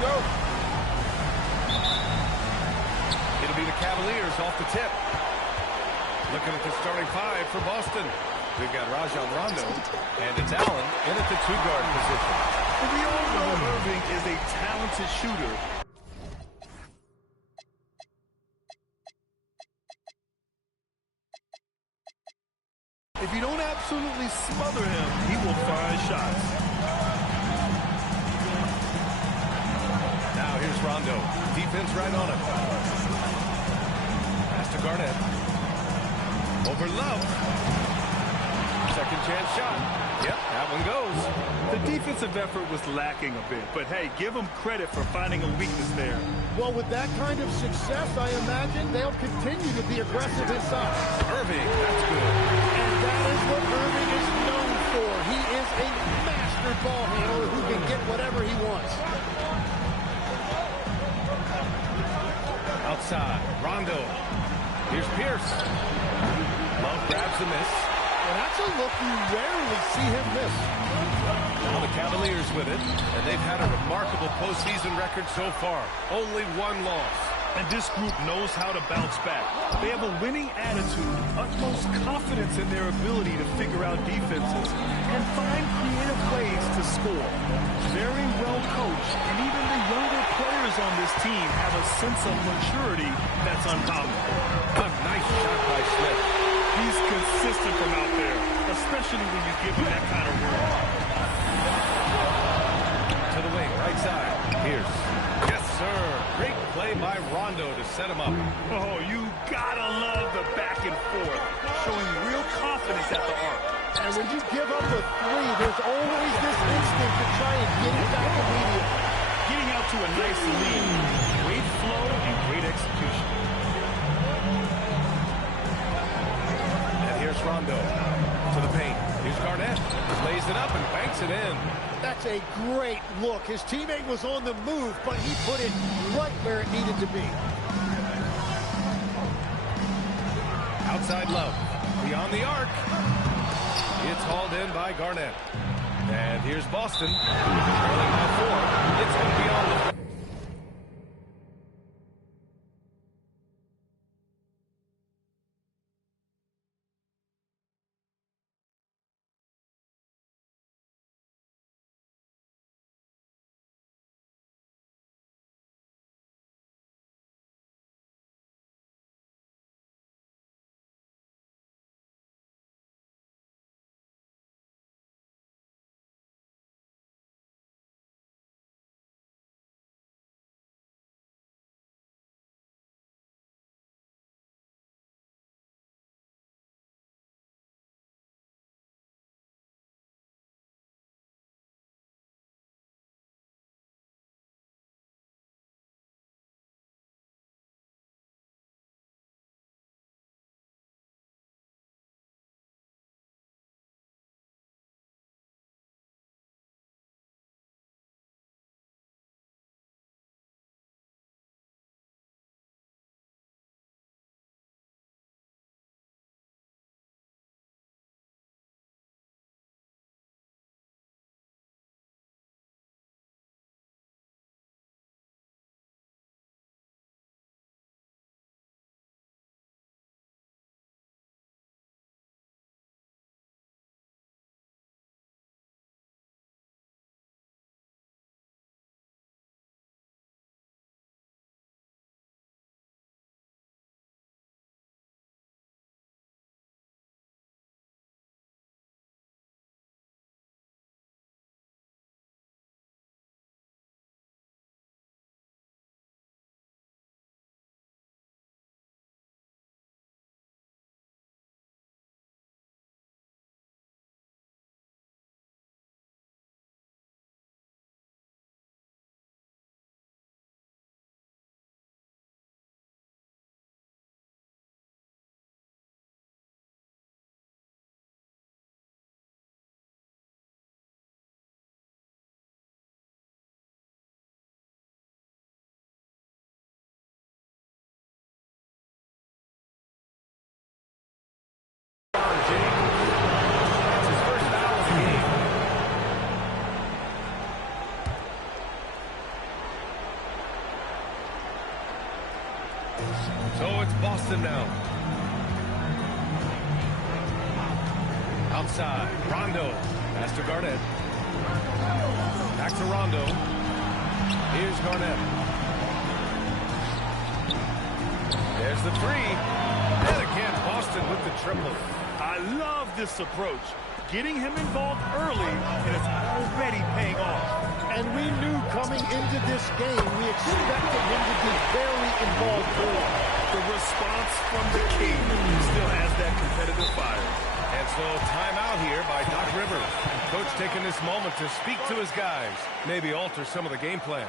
go. It'll be the Cavaliers off the tip. Looking at the starting five for Boston. We've got Rajon Rondo, and it's Allen in at the two-guard position. We all know Irving is a talented shooter. If you don't absolutely smother him, he will find shots. Now here's Rondo. Defense right on him. Pass to Garnett. Over Love. Second chance shot. Yep, that one goes. The defensive effort was lacking a bit, but hey, give them credit for finding a weakness there. Well, with that kind of success, I imagine they'll continue to be aggressive inside. Irving, that's good. And that is what Irving is known for. He is a master ball handler who can get whatever he wants. Outside, Rondo. Here's Pierce. Love grabs the miss. And that's a look you rarely see him miss. Now the Cavaliers with it, and they've had a remarkable postseason record so far. Only one loss. And this group knows how to bounce back. They have a winning attitude, utmost confidence in their ability to figure out defenses, and find creative ways to score. Very well coached, and even the younger players on this team have a sense of maturity that's uncommon. A nice shot by Smith. He's consistent from out there, especially when you give him that kind of room. To the wing, right side. Pierce. Yes, sir. Great play by Rondo to set him up. Oh, you gotta love the back and forth, showing real confidence at the arc. And when you give up a three, there's always this instinct to try and get it back immediately. Getting out to a nice lead. Great flow and great execution. Here's Rondo to the paint. Here's Garnett. Lays it up and banks it in. That's a great look. His teammate was on the move, but he put it right where it needed to be. Outside Love. Beyond the arc. It's hauled in by Garnett. And here's Boston. Trailing by 4. It's going to be on the So it's Boston now. Outside, Rondo. Pass to Garnett. Back to Rondo. Here's Garnett. There's the three. And again, Boston with the triple. I love this approach. Getting him involved early, and it's already paying off. And we knew coming into this game, we expected him to be very involved early. The response from the king still has that competitive fire. And so timeout here by Doc Rivers. Coach taking this moment to speak to his guys. Maybe alter some of the game plan.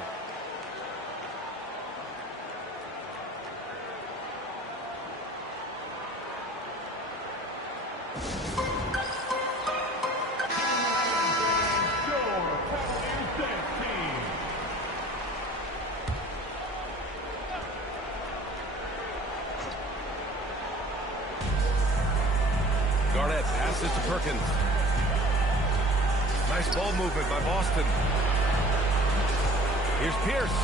Garnett passes to Perkins. Nice ball movement by Boston. Here's Pierce.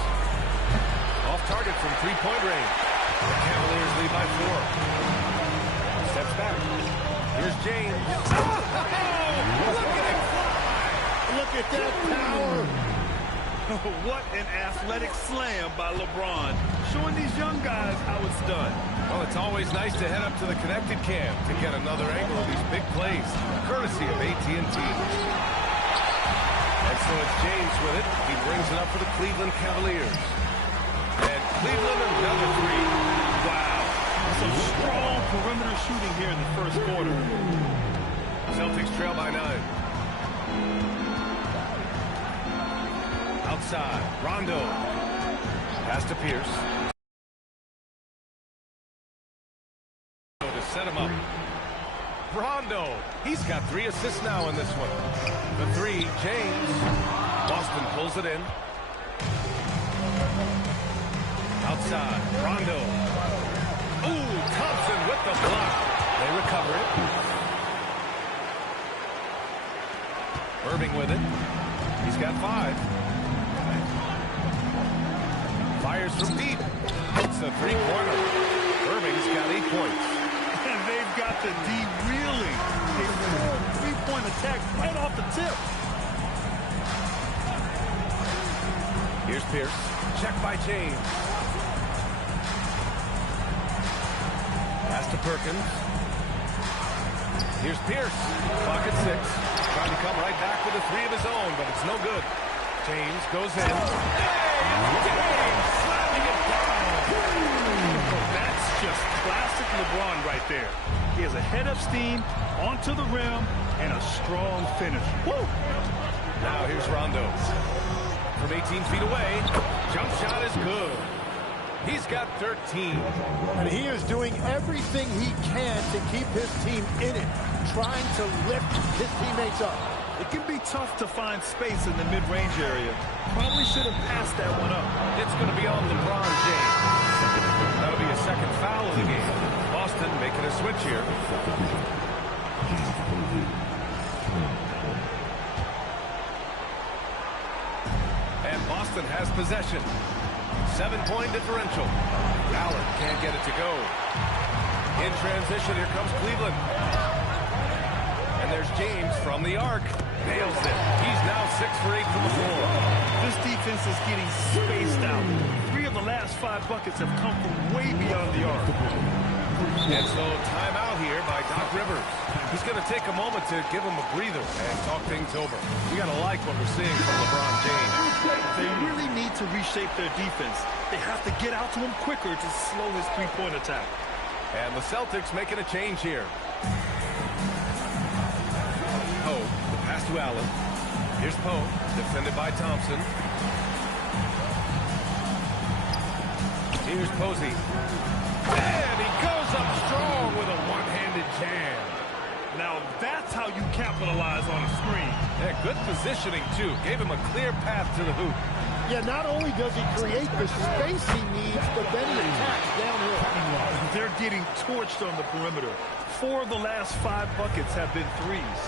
Off target from three-point range. The Cavaliers lead by 4. Steps back. Here's James. Oh, look at it fly. Look at that power. What an athletic slam by LeBron, showing these young guys how it's done. Well, it's always nice to head up to the connected cam to get another angle of these big plays, courtesy of AT&T. And so it's James with it. He brings it up for the Cleveland Cavaliers. And Cleveland another three. Wow, some strong perimeter shooting here in the first quarter. Celtics trail by 9. Outside, Rondo. Pass to Pierce. To set him up. Rondo. He's got 3 assists now in this one. The three, James. Boston pulls it in. Outside, Rondo. Ooh, Thompson with the block. They recover it. Irving with it. He's got 5. Fires from deep. It's a three-pointer. Irving's got 8 points. And they've got the D reeling. A full three-point attack right off the tip. Here's Pierce. Check by James. Pass to Perkins. Here's Pierce. Clock at 6. Trying to come right back with a 3 of his own, but it's no good. James goes in. James slamming it down. That's just classic LeBron right there. He has a head of steam, onto the rim, and a strong finish. Woo! Now here's Rondo. From 18 feet away. Jump shot is good. He's got 13. And he is doing everything he can to keep his team in it, trying to lift his teammates up. It can be tough to find space in the mid-range area. Probably should have passed that one up. It's going to be on LeBron James. That'll be a second foul of the game. Boston making a switch here. And Boston has possession. 7-point differential. Allen can't get it to go. In transition, here comes Cleveland. And there's James from the arc. Nails it. He's now 6 for 8 from the floor. This defense is getting spaced out. 3 of the last 5 buckets have come from way beyond the arc. And so timeout here by Doc Rivers. He's going to take a moment to give him a breather and talk things over. We got to like what we're seeing from LeBron James. They really need to reshape their defense. They have to get out to him quicker to slow his three-point attack. And the Celtics making a change here. Poe, the pass to Allen. Here's Poe, defended by Thompson. Here's Posey. And he goes up strong with a one-handed jam. Now that's how you capitalize on a screen. Yeah, good positioning, too. Gave him a clear path to the hoop. Yeah, not only does he create the space he needs, but then he attacks downhill. They're getting torched on the perimeter. 4 of the last 5 buckets have been threes.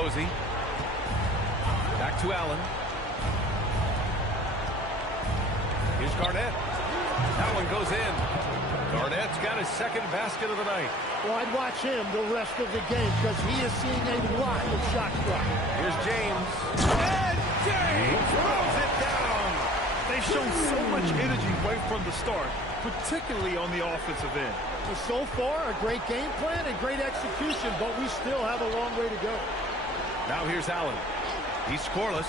Posey. Back to Allen. Here's Garnett. That one goes in. Garnett's got his second basket of the night. Well, I'd watch him the rest of the game because he is seeing a lot of shot clock. Here's James. And James throws it down. They've shown so much energy right from the start, particularly on the offensive end. Well, so far, a great game plan and great execution, but we still have a long way to go. Now here's Allen. He's scoreless.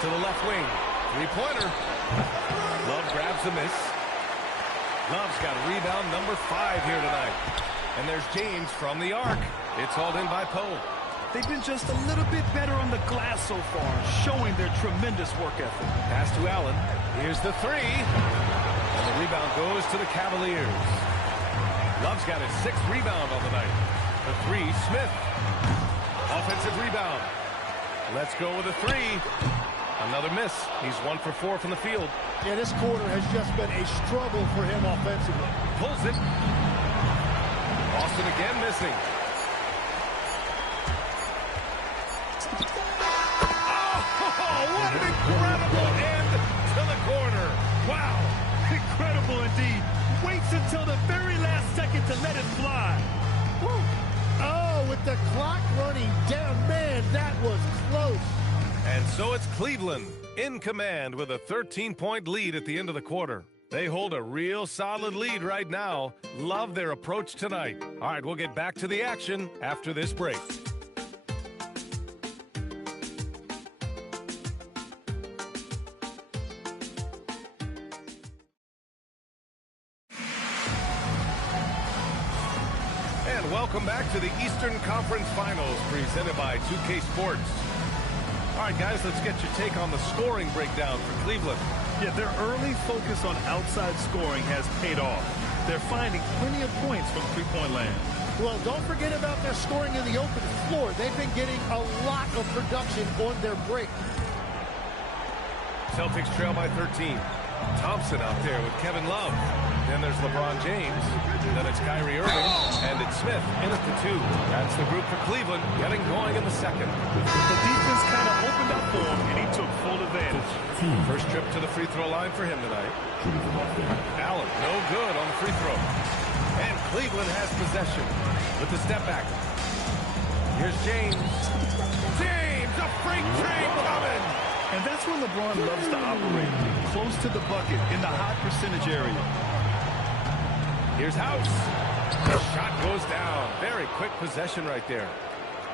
To the left wing. Three-pointer. Love grabs the miss. Love's got rebound number 5 here tonight. And there's James from the arc. It's hauled in by Poe. They've been just a little bit better on the glass so far, showing their tremendous work ethic. Pass to Allen. Here's the 3. And the rebound goes to the Cavaliers. Love's got his 6th rebound on the night. The 3, Smith. Offensive rebound. Let's go with a 3. Another miss. He's 1 for 4 from the field. Yeah, this quarter has just been a struggle for him offensively. Pulls it. Boston again missing. Oh, what an incredible end to the corner. Wow, incredible indeed. Waits until the very last second to let it fly. Woo. Oh, with the clock running down, man, that was close. And so it's Cleveland in command with a 13-point lead at the end of the quarter. They hold a real solid lead right now. Love their approach tonight. All right, we'll get back to the action after this break. And welcome back to the Eastern Conference Finals presented by 2K Sports. All right, guys, let's get your take on the scoring breakdown for Cleveland. Yeah, their early focus on outside scoring has paid off. They're finding plenty of points from three-point land. Well, don't forget about their scoring in the open floor. They've been getting a lot of production on their break. Celtics trail by 13. Thompson out there with Kevin Love. Then there's LeBron James. Then it's Kyrie Irving. And it's Smith in at the 2. That's the group for Cleveland getting going in the second. The defense kind of opened up for him, and he took full advantage. First trip to the free throw line for him tonight. Allen, no good on the free throw. And Cleveland has possession with the step back. Here's James. James, a freight train coming. And that's where LeBron loves to operate, close to the bucket in the high percentage area. Here's House. The shot goes down. Very quick possession right there.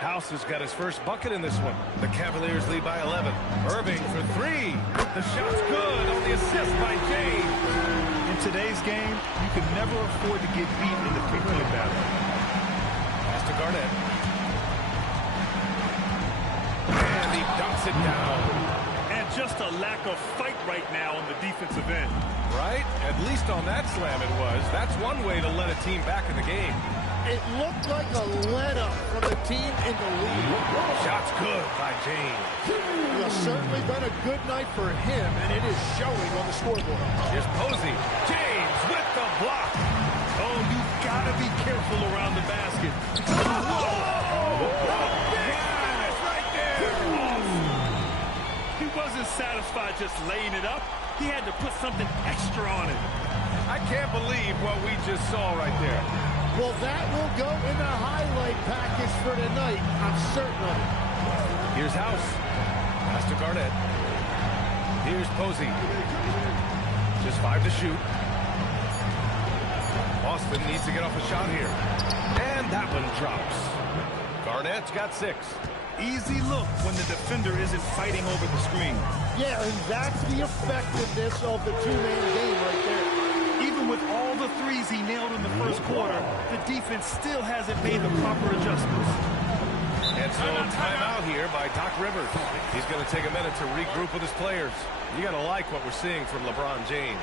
House has got his first bucket in this one. The Cavaliers lead by 11. Irving for 3. The shot's good on the assist by James. In today's game, you can never afford to get beat in the three-point battle. Pass to Garnett. And he dunks it down. And just a lack of fight right now on the defensive end. Right? At least on that slam it was. That's one way to let a team back in the game. It looked like a let-up from the team in the lead. Shot's good by James. It's certainly been a good night for him, and it is showing on the scoreboard. Here's Posey. James with the block. Oh, you gotta be careful around the basket. He wasn't satisfied just laying it up. He had to put something extra on it. I can't believe what we just saw right there. Well, that will go in the highlight package for tonight. I'm certain of it. Here's House. Pass to Garnett. Here's Posey. Just 5 to shoot. Boston needs to get off a shot here. And that one drops. Garnett's got 6. Easy look when the defender isn't fighting over the screen. Yeah, and that's the effectiveness of the two-man game right there. Even with all the threes he nailed in the first quarter, the defense still hasn't made the proper adjustments. And so timeout here by Doc Rivers. He's going to take a minute to regroup with his players. You got to like what we're seeing from LeBron James.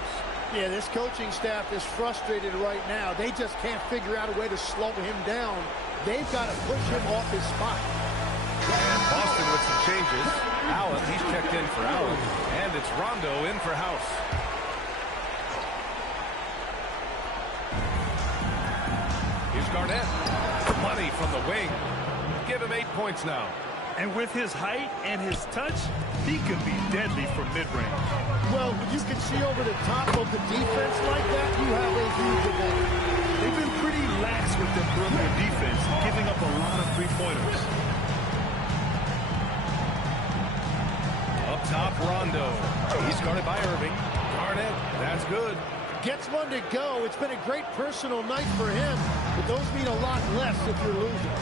Yeah, this coaching staff is frustrated right now. They just can't figure out a way to slow him down. They've got to push him off his spot. And Boston with some changes. Allen, he's checked in for Allen. And it's Rondo in for House. Here's Garnett. Money from the wing. give him 8 points now. And with his height and his touch, he can be deadly from mid-range. Well, when you can see over the top of the defense like that, you have a huge advantage. They've been pretty lax with their perimeter defense, giving up a lot of three-pointers. Up top, Rondo. He's guarded by Irving. Garnett, that's good. Gets one to go. It's been a great personal night for him, but those mean a lot less if you're losing.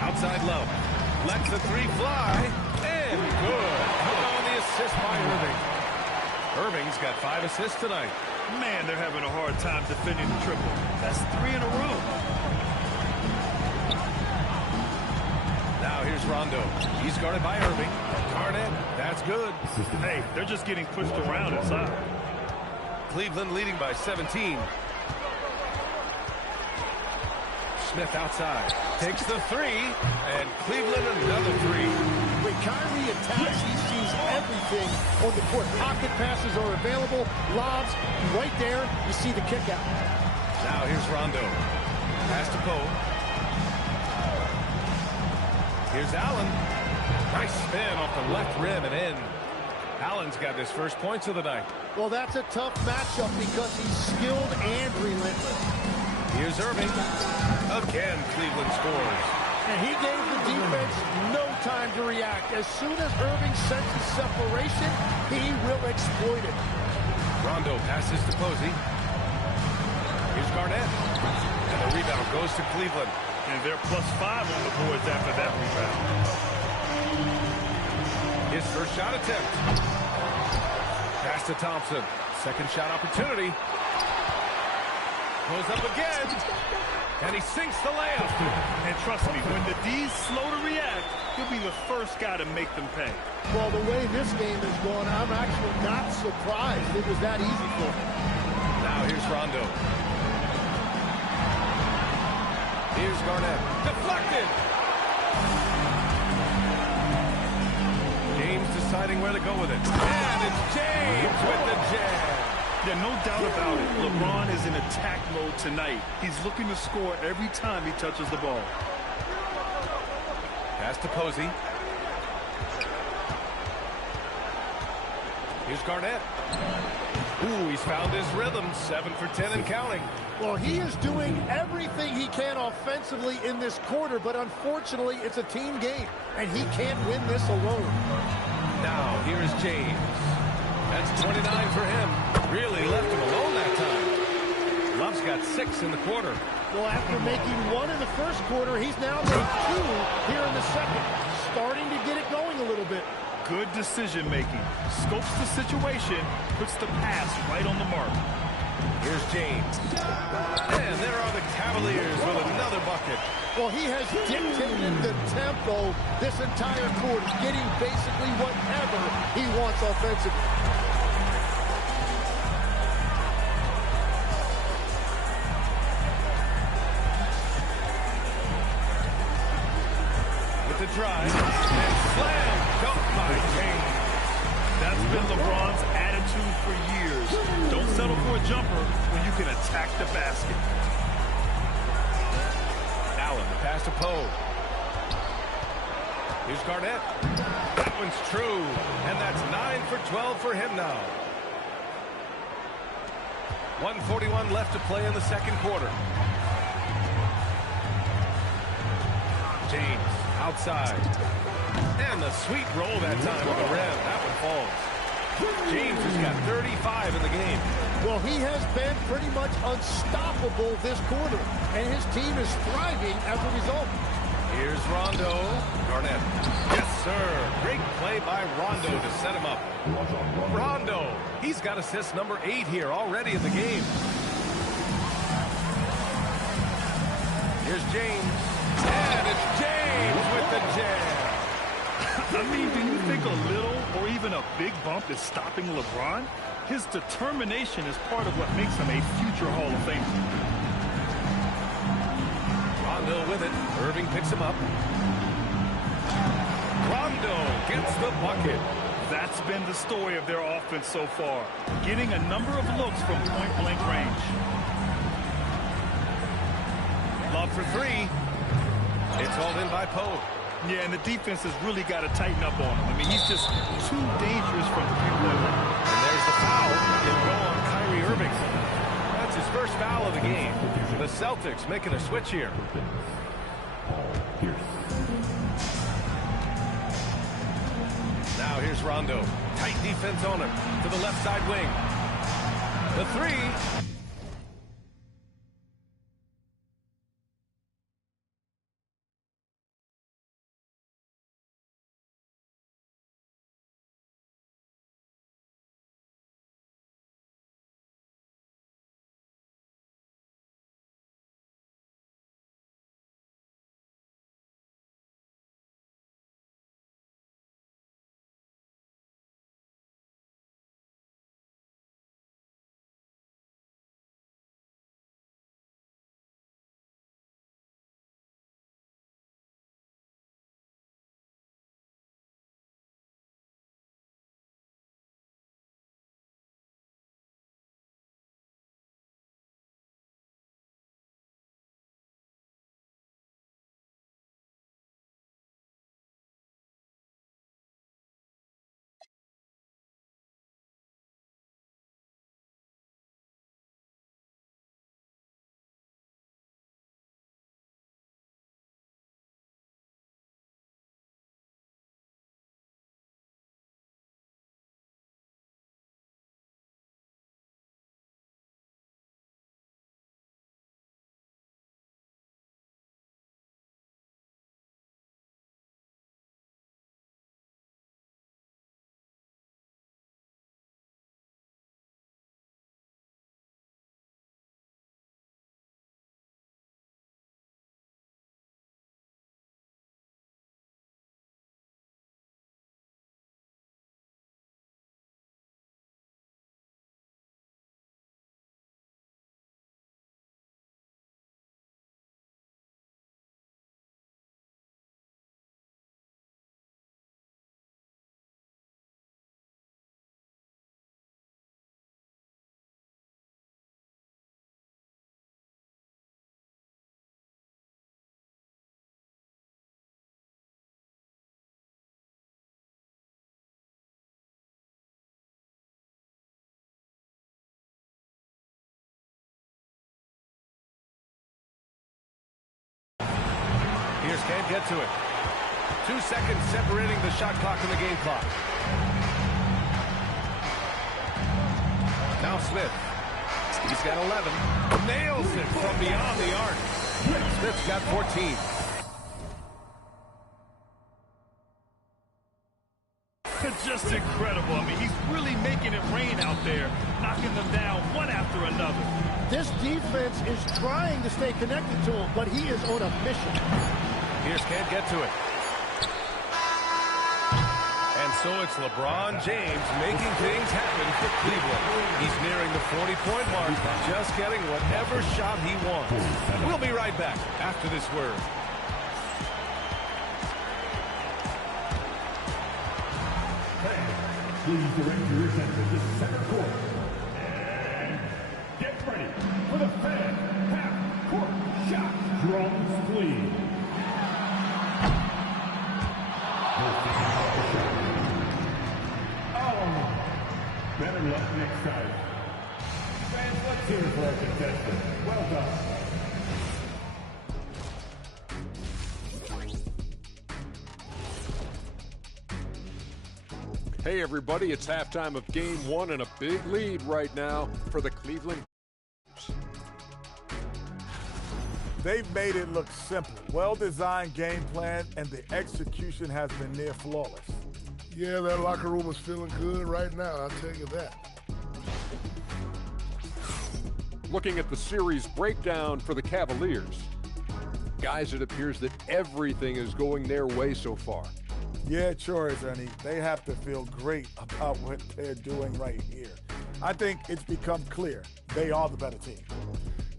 Outside Love. Lets the three fly. And good. On the assist by Irving. Irving's got 5 assists tonight. Man, they're having a hard time defending the triple. That's 3 in a row. Now here's Rondo. He's guarded by Irving. Garnett, that's good. Hey, they're just getting pushed around inside. Cleveland leading by 17. Smith outside. Takes the 3. And Cleveland another 3. When Kyrie attacks, he sees everything on the court. Pocket passes are available. Lobs, right there, you see the kick out. Now here's Rondo. Pass to Poe. Here's Allen. Nice spin off the left rim and in. Allen's got his first points of the night. Well, that's a tough matchup because he's skilled and relentless. Here's Irving. Again, Cleveland scores. And he gave the defense no time to react. As soon as Irving senses separation, he will exploit it. Rondo passes to Posey. Here's Garnett. And the rebound goes to Cleveland. And they're +5 on the boards after that rebound. His first shot attempt. Pass to Thompson. Second shot opportunity. Goes up again. And he sinks the layup. And trust me, when the D's slow to react, he'll be the first guy to make them pay. Well, the way this game is going, I'm actually not surprised it was that easy for him. Now here's Rondo. Here's Garnett. Deflected. James deciding where to go with it. And it's James with the jam. Yeah, no doubt about it. LeBron is in attack mode tonight. He's looking to score every time he touches the ball. Pass to Posey. Here's Garnett. Ooh, he's found his rhythm. 7 for 10 and counting. Well, he is doing everything he can offensively in this quarter, but unfortunately, it's a team game, and he can't win this alone. Now, here's James. That's 29 for him. Really left him alone that time. Love's got 6 in the quarter. Well, after making 1 in the first quarter, he's now made 2 here in the second. Starting to get it going a little bit. Good decision-making. Scopes the situation, puts the pass right on the mark. Here's James. And there are the Cavaliers with another bucket. Well, he has dictated the tempo this entire quarter, getting basically whatever he wants offensively. With the drive. And slam dunk by James. That's been LeBron's attitude for years. Don't settle for a jumper when you can attack the basket. Allen, the pass to Poe. Here's Garnett. That one's true. And that's 9 for 12 for him now. 1:41 left to play in the second quarter. James outside. And the sweet roll that time on the rim. That one falls. James has got 35 in the game. Well, he has been pretty much unstoppable this quarter, and his team is thriving as a result. Here's Rondo. Garnett. Yes, sir. Great play by Rondo to set him up. Rondo. He's got assist number 8 here already in the game. Here's James. And it's James with the jam. I mean, do you think a little or even a big bump is stopping LeBron? His determination is part of what makes him a future Hall of Famer. Rondo with it. Irving picks him up. Rondo gets the bucket. That's been the story of their offense so far, getting a number of looks from point-blank range. Love for 3. It's hauled in by Poe. Yeah, and the defense has really got to tighten up on him. I mean, he's just too dangerous from the 3-point line. And there's the foul. It'll go on Kyrie Irving. That's his first foul of the game. The Celtics making a switch here. Now here's Rondo. Tight defense on him. To the left side wing. The three. Pierce can't get to it. 2 seconds separating the shot clock and the game clock. Now Smith. He's got 11. Nails it from beyond the arc. Smith's got 14. Just incredible. I mean, he's really making it rain out there, knocking them down one after another. This defense is trying to stay connected to him, but he is on a mission. Pierce can't get to it. And so it's LeBron James making things happen for Cleveland. He's nearing the 40-point mark, just getting whatever shot he wants. We'll be right back after this word. Please direct your attention to center court. And get ready for the fan half-court shot. Drums, please. Oh, better luck next time. Fans, let's hear it for our contestant. Well done. Hey everybody, it's halftime of game one and a big lead right now for the Cleveland. They've made it look simple. Well-designed game plan, and the execution has been near flawless. Yeah, that locker room is feeling good right now, I'll tell you that. Looking at the series breakdown for the Cavaliers. Guys, it appears that everything is going their way so far. Yeah, it sure is, Ernie. They have to feel great about what they're doing right here. I think it's become clear they are the better team.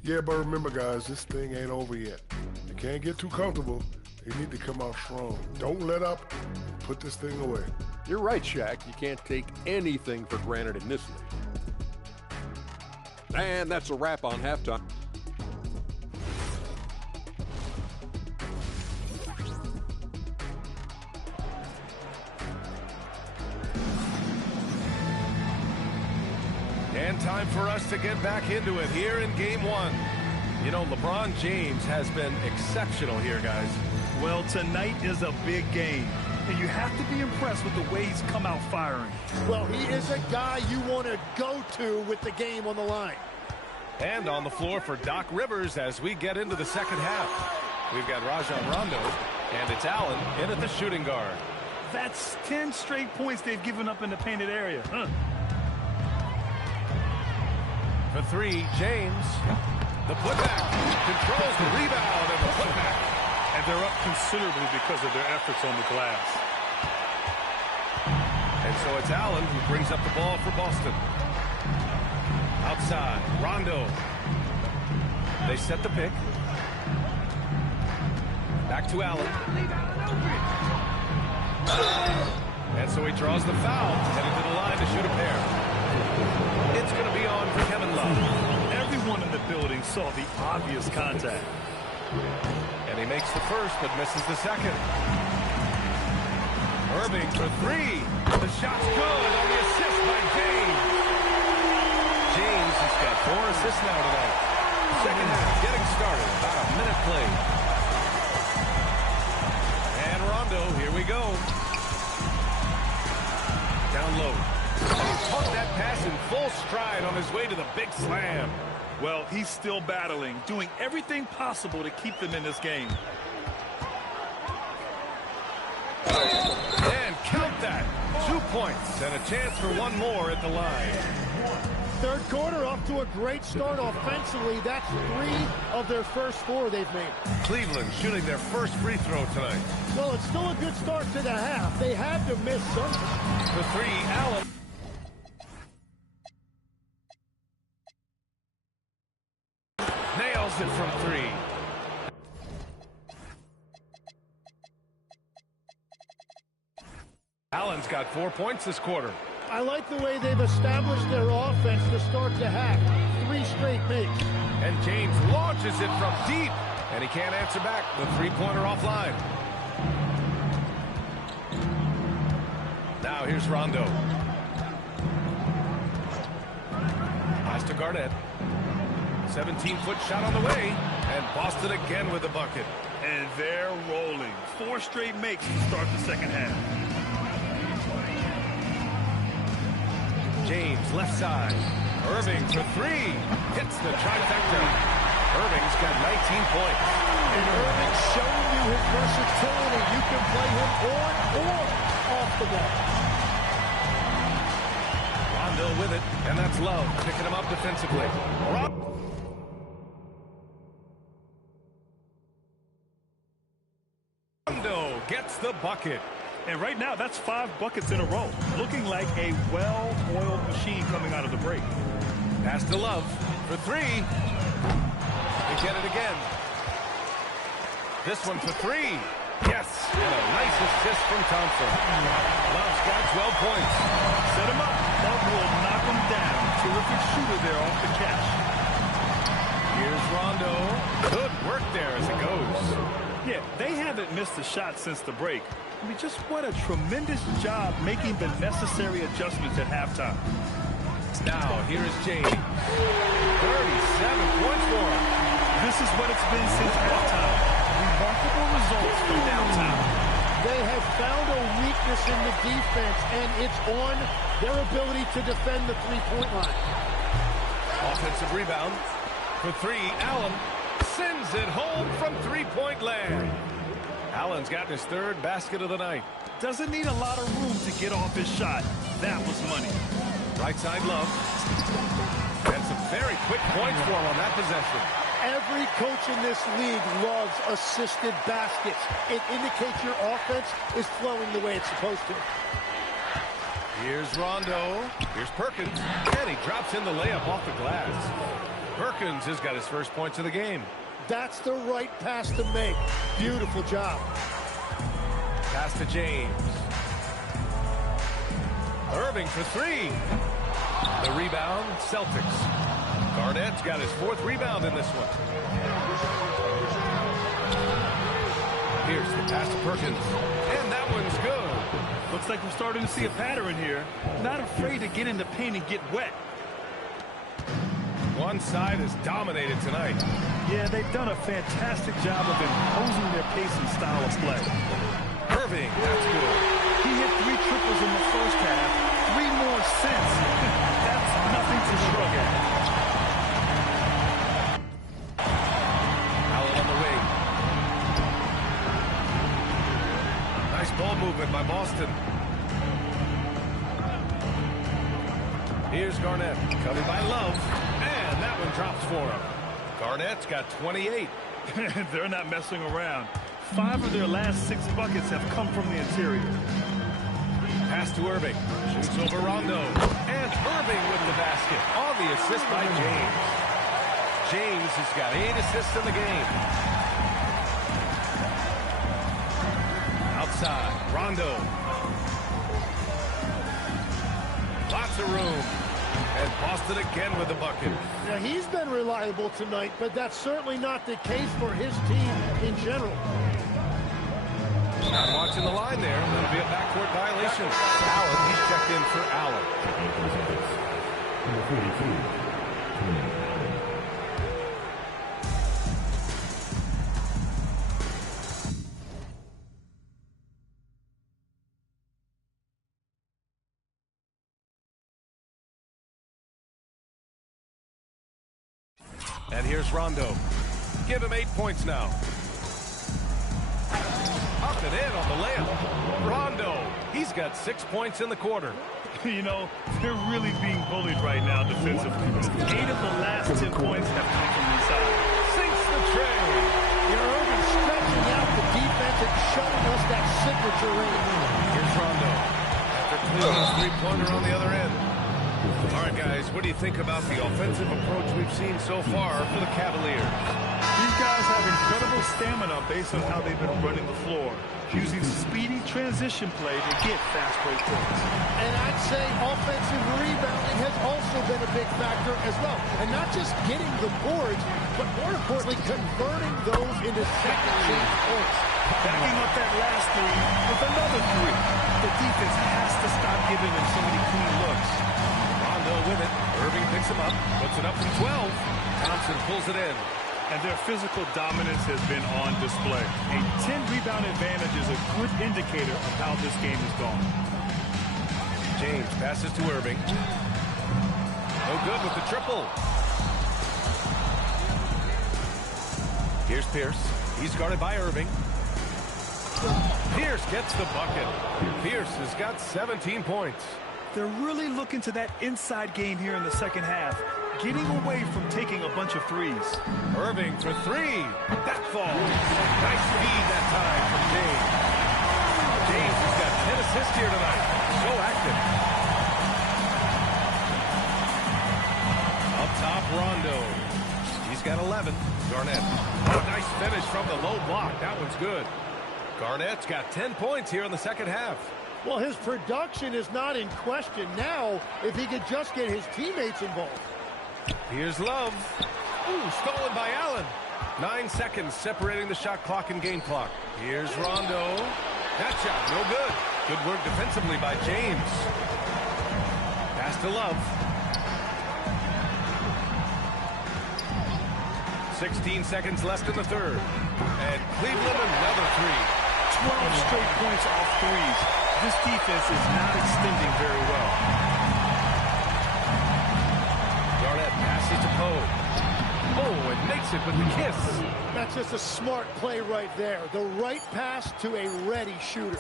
Yeah, but remember, guys, this thing ain't over yet. They can't get too comfortable. They need to come out strong. Don't let up and put this thing away. You're right, Shaq. You can't take anything for granted in this league. And that's a wrap on halftime. time for us to get back into it here in Game 1. You know, LeBron James has been exceptional here, guys. Well, tonight is a big game, and you have to be impressed with the way he's come out firing. Well, he is a guy you want to go to with the game on the line. And on the floor for Doc Rivers as we get into the second half. We've got Rajon Rondo, and it's Allen in at the shooting guard. That's 10 straight points they've given up in the painted area. For three, James. The putback. Controls the rebound and the putback. And they're up considerably because of their efforts on the glass. And so it's Allen who brings up the ball for Boston. Outside, Rondo. They set the pick. Back to Allen. And so he draws the foul, heading to the line to shoot a pair. It's going to be on for Kevin Love. Everyone in the building saw the obvious contact. And he makes the first, but misses the second. Irving for three. The shot's good on the assist by James. James has got 4 assists now tonight. Second half getting started. About a minute played. And Rondo, here we go. Down low. And he caught that pass in full stride on his way to the big slam. Well, he's still battling, doing everything possible to keep them in this game. And count that. 2 points and a chance for one more at the line. Third quarter off to a great start offensively. That's 3 of their first 4 they've made. Cleveland shooting their first free throw tonight. Well, it's still a good start to the half. They had to miss something. For three, Allen. Nails it from 3. Allen's got 4 points this quarter. I like the way they've established their offense to start the half. 3 straight makes. And James launches it from deep. And he can't answer back. The three-pointer offline. Now here's Rondo. Pass to Garnett. 17-foot shot on the way. And Boston again with the bucket. And they're rolling. 4 straight makes to start the second half. James, left side. Irving for 3. Hits the trifecta. Irving's got 19 points. And Irving's showing you his versatility. You can play him on or off the ball. Rondo with it, and that's Love picking him up defensively. Rondo gets the bucket. And right now, that's 5 buckets in a row. Looking like a well-oiled machine coming out of the break. Pass to Love for 3. They get it again. This one for 3. Yes, and a nice assist from Thompson. Love's got 12 points. Set him up. Love will knock him down. Terrific shooter there off the catch. Here's Rondo. Good work there as it goes. Yeah, they haven't missed a shot since the break. I mean, just what a tremendous job making the necessary adjustments at halftime. Now, here's James. 37 points for him. This is what it's been since halftime. Remarkable results from downtown. They have found a weakness in the defense, and it's on their ability to defend the three-point line. Offensive rebound. For 3, Allen sends it home from three-point land. Allen's gotten his 3rd basket of the night. Doesn't need a lot of room to get off his shot. That was money. Right side Love. And some very quick points for him on that possession. Every coach in this league loves assisted baskets. It indicates your offense is flowing the way it's supposed to. Here's Rondo. Here's Perkins. And he drops in the layup off the glass. Perkins has got his first points of the game. That's the right pass to make. Beautiful job. Pass to James. Irving for 3. The rebound, Celtics. Garnett's got his 4th rebound in this one. Here's the pass to Perkins. And that one's good. Looks like we're starting to see a pattern here. Not afraid to get in the paint and get wet. One side has dominated tonight. Yeah, they've done a fantastic job of imposing their pace and style of play. Irving, that's good. He hit 3 triples in the first half, 3 more since. That's nothing to shrug at. Allen on the wing. Nice ball movement by Boston. Here's Garnett, covered by Love, and that one drops for him. Garnett's got 28. They're not messing around. 5 of their last 6 buckets have come from the interior. Pass to Irving. Shoots over Rondo. And Irving with the basket. On the assist by James. James has got 8 assists in the game. Outside, Rondo. Lots of room. And Boston again with the bucket. Now, he's been reliable tonight, but that's certainly not the case for his team in general. Not watching the line there. That'll be a backcourt violation. Allen, he's checked in for Allen. Number 42. And here's Rondo. Give him 8 points now. Up and in on the layup. Rondo, he's got 6 points in the quarter. You know, they're really being bullied right now defensively. 8 of the last 10 points have come from inside. Sinks the tray. Irving stretching out the defense and showing us that signature range. Here's Rondo. After Cleveland's three-pointer on the other end. All right, guys, what do you think about the offensive approach we've seen so far for the Cavaliers? These guys have incredible stamina based on how they've been running the floor, using speedy transition play to get fast break points. And I'd say offensive rebounding has also been a big factor as well. And not just getting the boards, but more importantly, converting those into second chance points. Backing up that last 3 with another 3. The defense has to stop giving them so many clean looks. Rondo with it. Irving picks him up, puts it up from 12. Thompson pulls it in. And their physical dominance has been on display. A 10-rebound advantage is a good indicator of how this game has gone. James passes to Irving. No good with the triple. Here's Pierce. He's guarded by Irving. Pierce gets the bucket. Pierce has got 17 points. They're really looking to that inside game here in the second half, getting away from taking a bunch of threes. Irving for 3. That falls. Nice feed that time from James. James has got 10 assists here tonight. So active. Up top, Rondo. He's got 11. Garnett. Oh, nice finish from the low block. That one's good. Garnett's got 10 points here in the second half. Well, his production is not in question now if he could just get his teammates involved. Here's Love. Ooh, stolen by Allen. 9 seconds separating the shot clock and game clock. Here's Rondo. That shot, no good. Good work defensively by James. Pass to Love. 16 seconds left in the third. And Cleveland another 3. 12 straight points off threes. This defense is not extending very well. Garnett passes to Poe. Oh, and makes it with the kiss. That's just a smart play right there. The right pass to a ready shooter.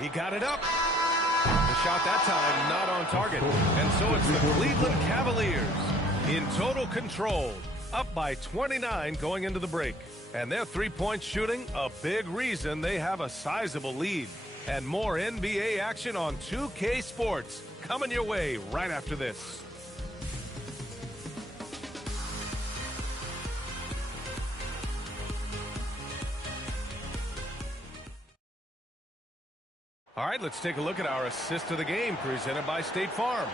He got it up. The shot that time not on target. And so it's the Cleveland Cavaliers in total control, up by 29 going into the break. And their three-point shooting, a big reason they have a sizable lead. And more NBA action on 2K Sports coming your way right after this. All right, let's take a look at our assist of the game presented by State Farm.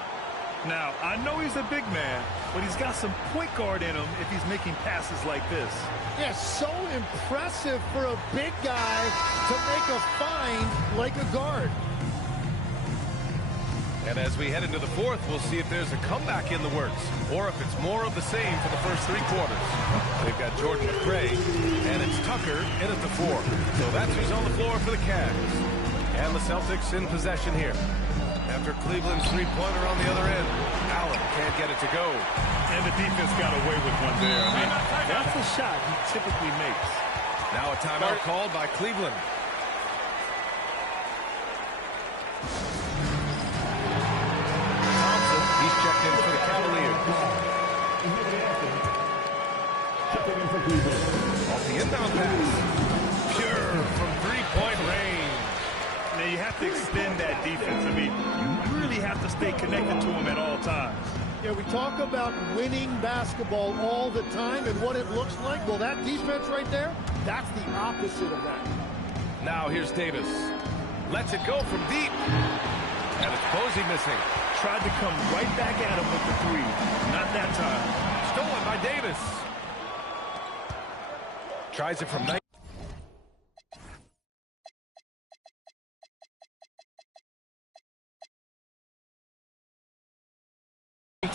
Now, I know he's a big man, but he's got some point guard in him if he's making passes like this. Yeah, so impressive for a big guy to make a find like a guard. And as we head into the fourth, we'll see if there's a comeback in the works or if it's more of the same for the first 3 quarters. They've got Jordan McRae, and it's Tucker in at the 4. So that's who's on the floor for the Cavs. And the Celtics in possession here. After Cleveland's three-pointer on the other end, Allen can't get it to go. And the defense got away with one there. I mean, that's the shot he typically makes. Now a timeout called by Cleveland. Thompson, he's checked in for the Cavaliers. Off the inbound pass. Pure from three-point range. Now, you have to extend that defense. I mean, you really have to stay connected to him at all times. Yeah, we talk about winning basketball all the time and what it looks like. Well, that defense right there, that's the opposite of that. Now here's Davis. Lets it go from deep. And it's Posey missing. Tried to come right back at him with the 3. Not that time. Stolen by Davis. Tries it from 19.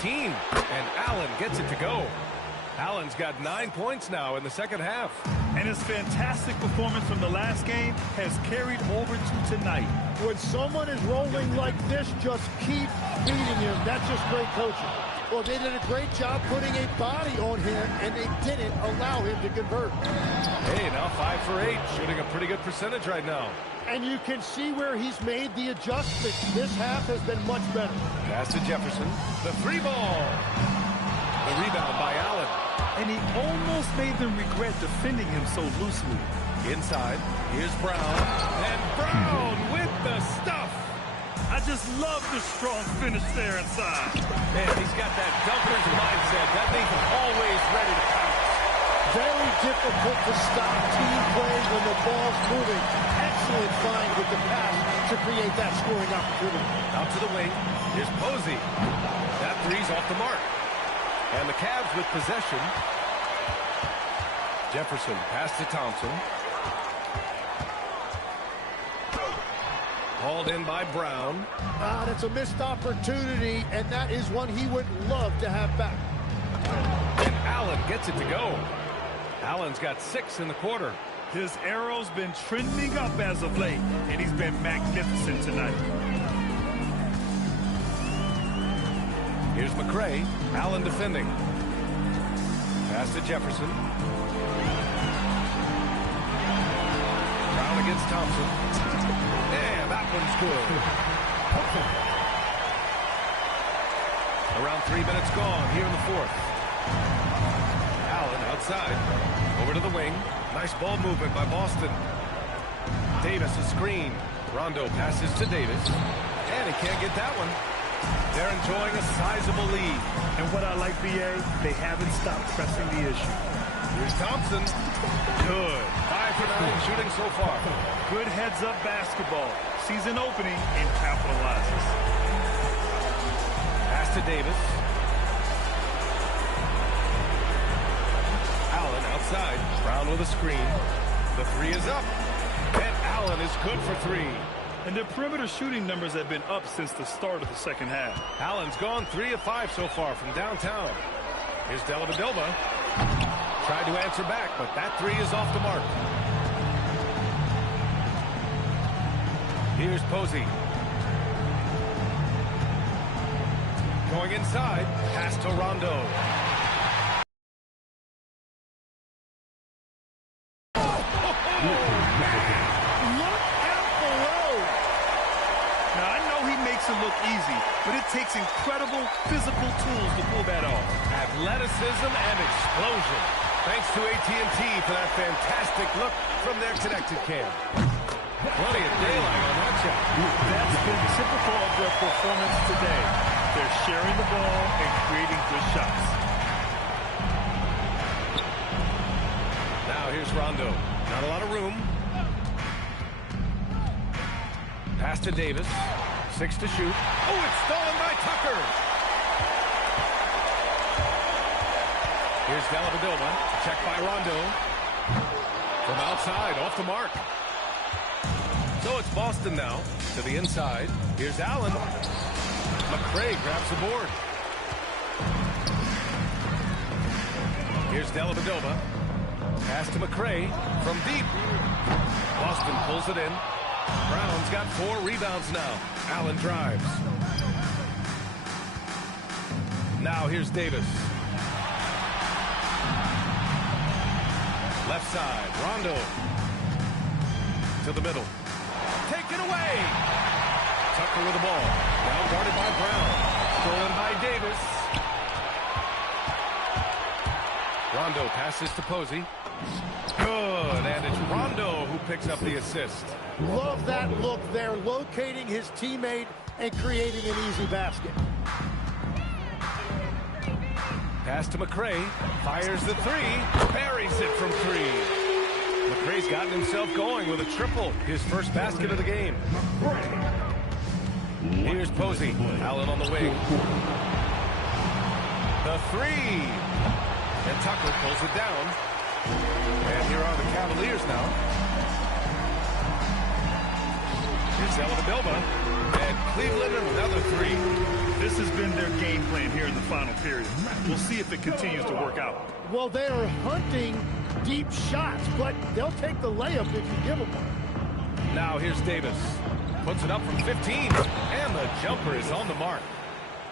And Allen gets it to go. Allen's got 9 points now in the second half. And his fantastic performance from the last game has carried over to tonight. When someone is rolling like this, just keep beating him. That's just great coaching. Well, they did a great job putting a body on him, and they didn't allow him to convert. Hey, now 5 for 8, shooting a pretty good percentage right now. And you can see where he's made the adjustment. This half has been much better. Pass to Jefferson. The 3 ball. The rebound by Allen. And he almost made them regret defending him so loosely. Inside, here's Brown. And Brown with the stuff. I just love the strong finish there inside. Man, he's got that dumper's mindset. That thing's always ready to pounce. Very difficult to stop team play when the ball's moving. Excellent find with the pass to create that scoring opportunity. Out to the wing. Here's Posey. That 3's off the mark. And the Cavs with possession. Jefferson pass to Thompson. Hauled in by Brown. That's a missed opportunity, and that is one he would love to have back. And Allen gets it to go. Allen's got 6 in the quarter. His arrow's been trending up as of late, and he's been magnificent tonight. Here's McRae. Allen defending. Pass to Jefferson. Brown against Thompson. And that one's good. Around 3 minutes gone here in the fourth. Allen outside. Over to the wing. Nice ball movement by Boston. Davis a screen. Rondo passes to Davis. And he can't get that one. They're enjoying a sizable lead. And what I like, B.A., they haven't stopped pressing the issue. Here's Thompson. Good. 5 for 9 shooting so far. Good heads-up basketball. Sees an opening and capitalizes. Pass to Davis. Allen outside. Brown with a screen. The 3 is up. And Allen is good for 3. And their perimeter shooting numbers have been up since the start of the second half. Allen's gone 3 of 5 so far from downtown. Here's Dellavedova. Tried to answer back, but that 3 is off the mark. Here's Posey. Going inside. Pass to Rondo. Look easy, but it takes incredible physical tools to pull that off. Athleticism and explosion. Thanks to AT&T for that fantastic look from their connected cam. Plenty of daylight on that shot. That's been typical of their performance today. They're sharing the ball and creating good shots. Now here's Rondo. Not a lot of room. Pass to Davis. 6 to shoot. Oh, it's stolen by Tucker. Here's Dellavedova. Checked by Rondo. From outside, off the mark. So it's Boston now to the inside. Here's Allen. McRae grabs the board. Here's Dellavedova. Pass to McRae from deep. Boston pulls it in. Brown's got 4 rebounds now. Allen drives. Now here's Davis. Left side, Rondo. To the middle. Taken away. Tucker with the ball. Now guarded by Brown. Stolen by Davis. Rondo passes to Posey. Good, and it's Rondo who picks up the assist. Love that look there, locating his teammate and creating an easy basket. Pass to McRae. Fires the 3. Buries it from 3. McRae's gotten himself going with a triple. His first basket of the game. Here's Posey. Allen on the wing. The 3. And Tucker pulls it down. And here are the Cavaliers now. Here's Dellavedova. And Cleveland another 3. This has been their game plan here in the final period. We'll see if it continues to work out. Well, they are hunting deep shots, but they'll take the layup if you give them one. Now here's Davis. Puts it up from 15. And the jumper is on the mark.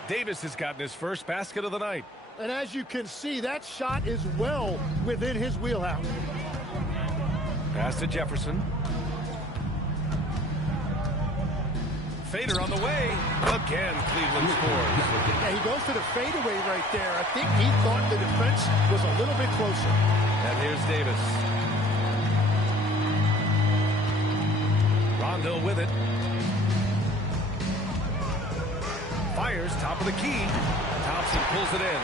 Davis has gotten his first basket of the night. And as you can see, that shot is well within his wheelhouse. Pass to Jefferson. Fader on the way. Again, Cleveland scores. Yeah, he goes to the fadeaway right there. I think he thought the defense was a little bit closer. And here's Davis. Rondo with it. Fires, top of the key. Thompson pulls it in.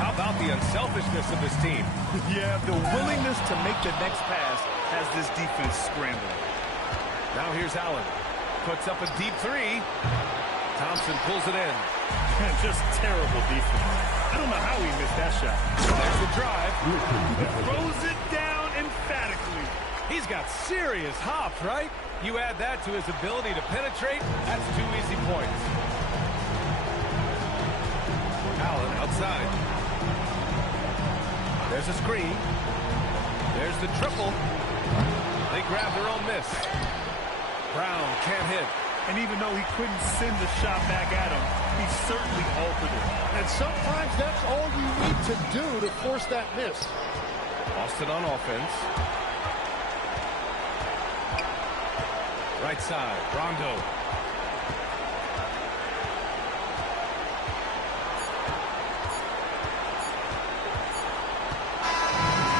How about the unselfishness of this team? Yeah, the willingness to make the next pass has this defense scrambling. Now here's Allen. Puts up a deep 3. Thompson pulls it in. Just terrible defense. I don't know how he missed that shot. There's the drive. Throws it down emphatically. He's got serious hops, right? You add that to his ability to penetrate, that's 2 easy points. Allen outside. There's a screen. There's the triple. They grab their own miss. Brown can't hit. And even though he couldn't send the shot back at him, he certainly altered it. And sometimes that's all you need to do to force that miss. Boston on offense. Right side, Rondo.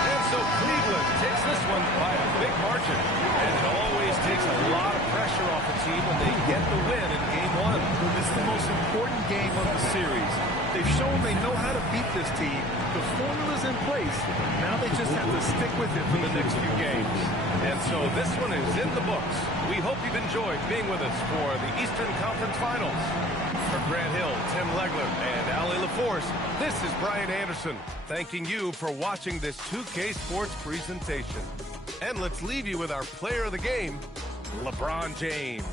And so Cleveland takes this one by a big margin. And it always takes a lot of pressure off a team when they get the win in Game 1. This is the most important game of the series. They've shown they know how to beat this team. The formula's in place. Now they just have to stick with it for the next few games. And so this one is in the books. We hope you've enjoyed being with us for the Eastern Conference Finals. For Grant Hill, Tim Legler, and Ali LaForce, this is Brian Anderson, thanking you for watching this 2K Sports presentation. And let's leave you with our player of the game, LeBron James.